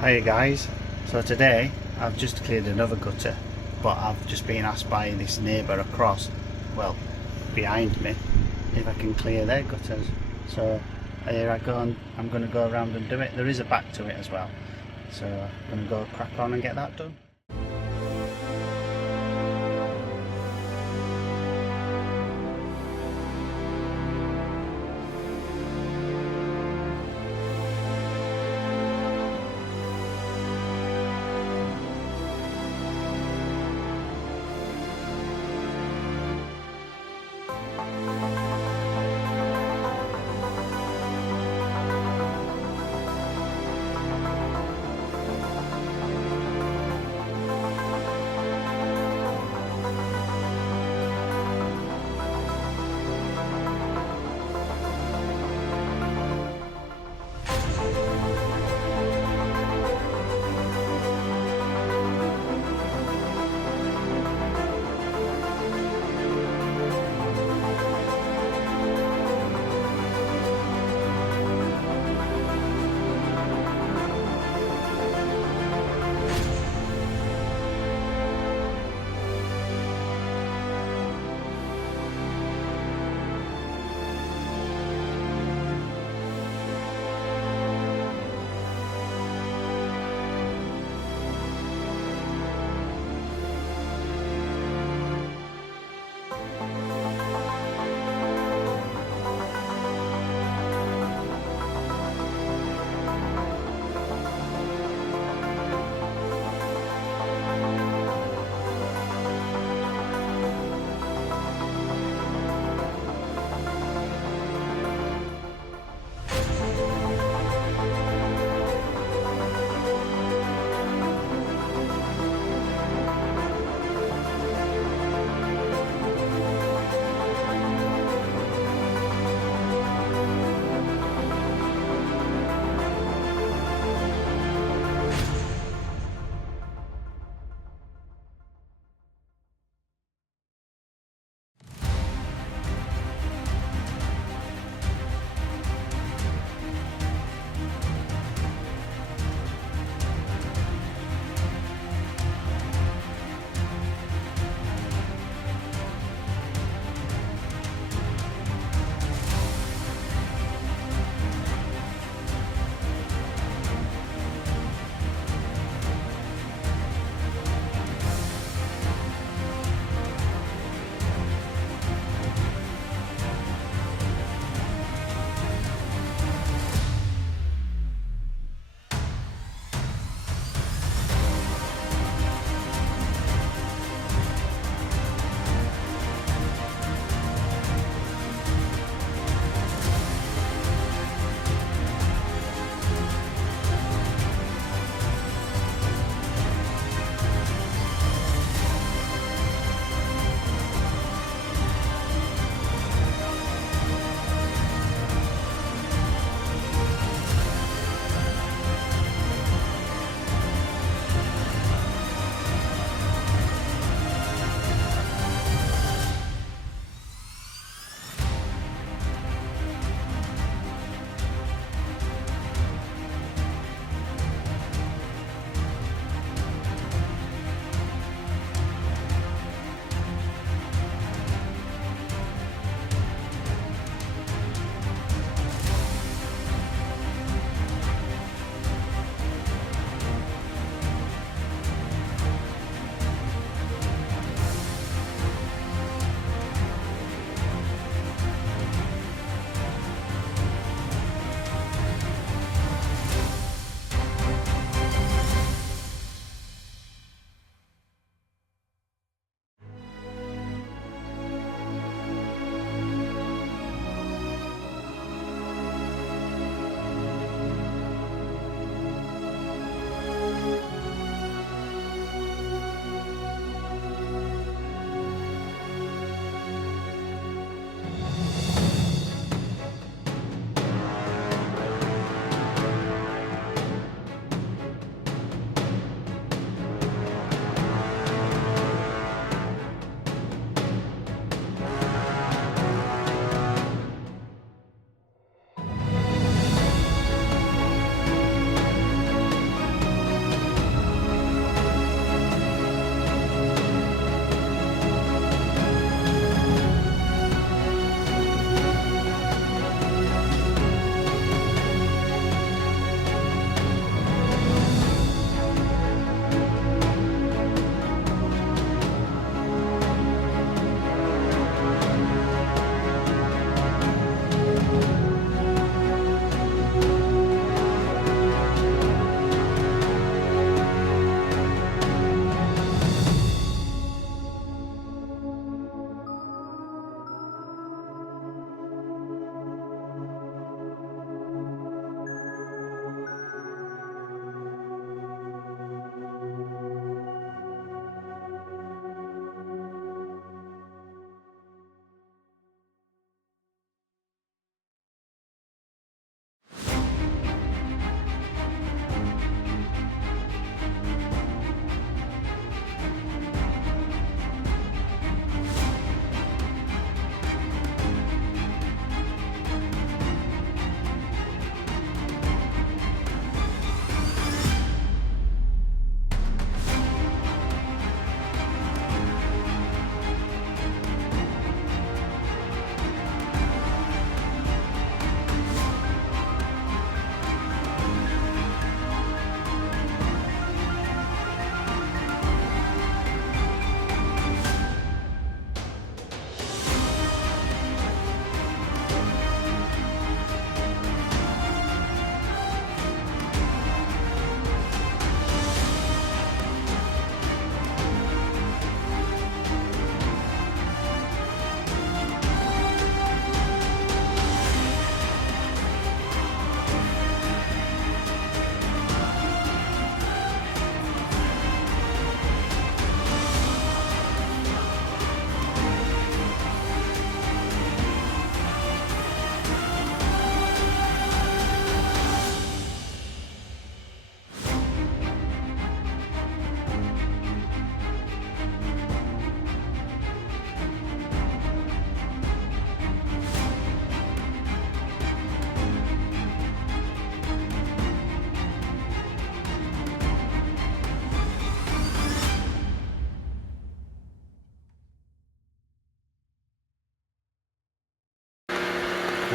Hiya guys, so today I've just cleared another gutter, but I've just been asked by this neighbour across, well, behind me, if I can clear their gutters. So here I go, and I'm going to go around and do it. There is a back to it as well, so I'm going to go crack on and get that done.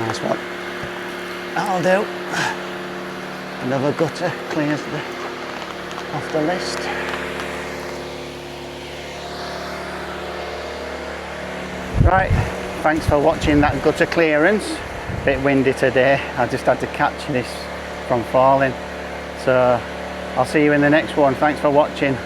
Nice one. That'll do. Another gutter clears off the list. Right, thanks for watching that gutter clearance. Bit windy today, I just had to catch this from falling. So I'll see you in the next one. Thanks for watching.